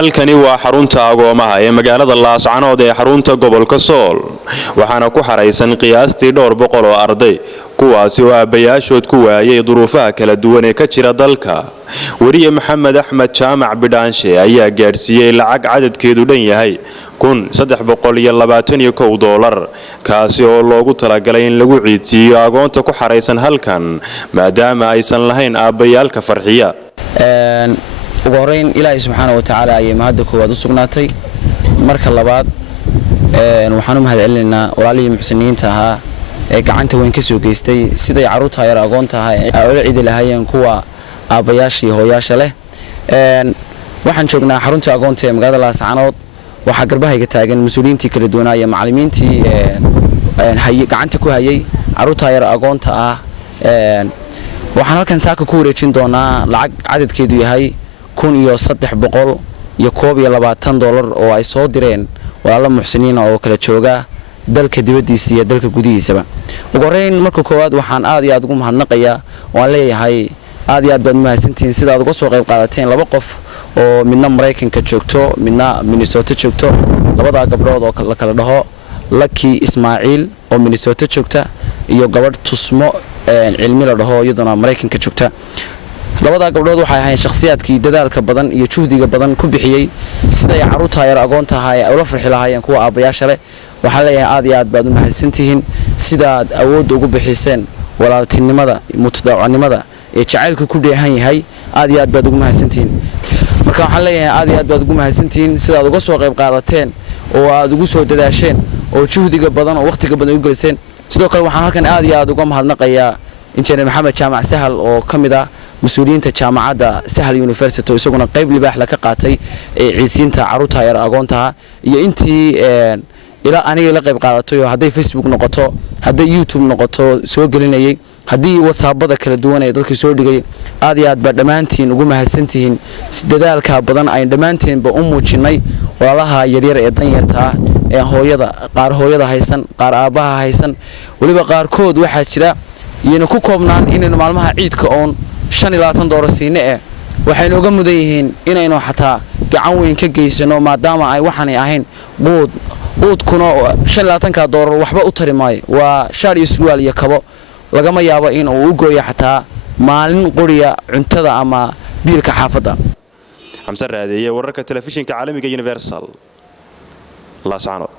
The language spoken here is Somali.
halkani waa xarunta agoomaha ee magaalada laascaanood ee xarunta gobolka Sool waxaana ku xareysan qiyaastii dhowr boqol oo arday kuwaasi oo aabayaashood ku waayay duruufaha kala duwan ee ka jira dalka wariye maxamed axmed jaamac bidhaanshe ayaa gaadhsiiyey lacag cadadkeedu dhan yahay $321 kaasi oo loogu talagalay in lagu ciidsiiyo agoonta ku xareysan halkan maadaama aysan lahayn aabayaalka farxiya ugu horeyn ilaahay subxaanahu wa ta'ala ayay mahad koowaad u sugnaatay marka labaad waxaan u mahad celinaynaa walaalihii muxsiniinta ahaa ee gacanta weyn ka soo geystay siday caruurta yar agoonta ahaa ay u ciidi lahaayeen kuwa aabayaasha iyo hooyaasha leh waxaan joognaa xarunta agoonta ee magaalada laascaanood waxa garbahayga taagan mas'uuliyiintii kala duwanaa iyo macallimiintii gacanta ku hayay caruurta yar agoonta ah waxaan halkan saaka ku wareejin doonaa lacag cadadkeedu yahay $321 oo ay soo direen walaalo muxsiniin oo kala jooga dalka dibadiisa iyo dalka gudihiisaba ugu horeyn marka koowaad waxaan aad iyo aad ugu mahadnaqayaa waan leeyahay aad iyo aad baad mahadsantihiin sida aad uga soo qayb qaadateen laba qof oo midna Mareykanka joogto midna Minnesota joogto labada gabdhood oo la kala dhaho Lucky Ismaaciil oo Minnesota joogta iyo gabadh Tusmo cilmi la dhaho iyaduna Mareykanka joogta labada gabdhood waxay ahayn shakhsiyaadkii dadaalka badan iyo juhdiga badan ku bixiyay sida ay caruurta yar agoonta ahaa ay ula farxi lahaayeen kuwa aabayaasha leh waxaan leeyahay aad iyo aad baad u mahadsantihiin sida aad awood ugu bixiseen walaaltinimada mutadaawanimada ee jacaylku ku dheehan yahay aad iyo aad baad ugu mahadsantihiin marka waxaan leeyahay aad iyo aad baad ugu mahadsantihiin sida aad uga soo qayb qaadateen oo aad ugu soo dadaasheen oo juhdiga badan oo waqtiga badan u geliseen sidoo kale waxaan halkan aad iyo aad uga mahadnaqayaa injineer maxamed jaamac sahal oo kamid ah مسؤولينta jaamacadda Sahal University isaguna qayb libaax la ka qaatay ee ciisinta caruurta yar agoonta iyo intii ila aniga la qayb qaadatay haday Facebook noqoto haday YouTube noqoto soo gelinayay hadii WhatsApp-bada kala duwan ee dadka soo dhigay aad iyo aad ba dhamaantiin ugu mahadsantihiin dadaalka badan ay dhamaantiin ba u muujinay walaalaha yaryar ee danyarta ee hooyada haysan qaar aabaha haysan waliba qaar kood waxa jira iyana ku koobnaan inaynu maalmaha ciidka oon $25 siine waxaynu uga mudan yihiin inaynu xataa gacan weyn ka geysano maadaama ay waxaan ahayn quudkuna $25 waxba u tari maayo waa shaar iyo surwaal iyo kabo lagama yaabo in uu u gooyo xataa maalin qoriya cuntada ama biilka xaafadda xamse raadiye wararka telefishinka caalamiga Universal laascaanood